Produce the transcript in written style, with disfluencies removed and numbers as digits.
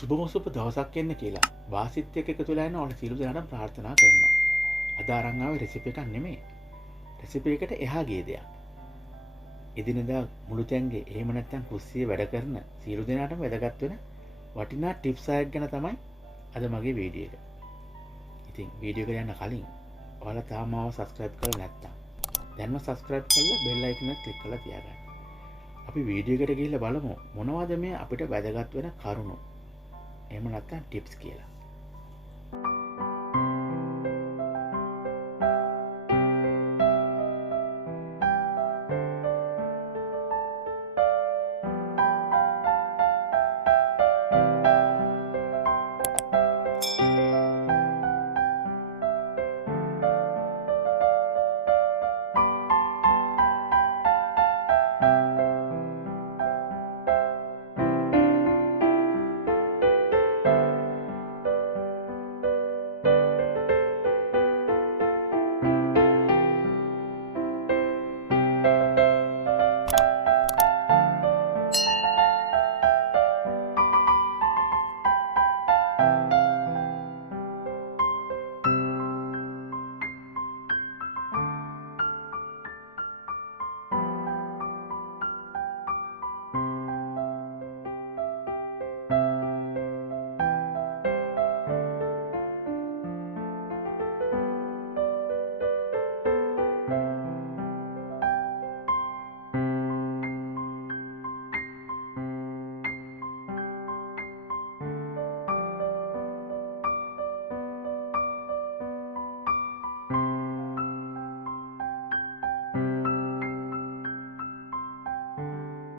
සුබම සුබ දවසක් එන්න කියලා වාසිත් එක්ක එකතු වෙලා ඉන්න ඔයාලා සියලු දෙනාටම ප්‍රාර්ථනා කරනවා. අද අරන් ආවේ රෙසිපි එකක් නෙමෙයි. රෙසිපි එකට එහා ගිය දෙයක්. එදිනෙදා මුළු තැන්ගේ එහෙම නැත්නම් කුස්සියේ වැඩ කරන සියලු දෙනාටම වැදගත් වෙන වටිනා ටිප්ස් එකක් ගැන තමයි අද මගේ වීඩියෝ එක. ඉතින් වීඩියෝ එකට යන්න කලින් ඔයාලා තාම මාව subscribe කරලා නැත්නම් දැන්ම subscribe කරලා bell icon එක click කරලා තියාගන්න. අපි වීඩියෝ එකට ගිහිල්ලා බලමු මොනවද මේ අපිට වැදගත් වෙන කරුණු. එහෙම නැත්නම් ටිප්ස් කියලා.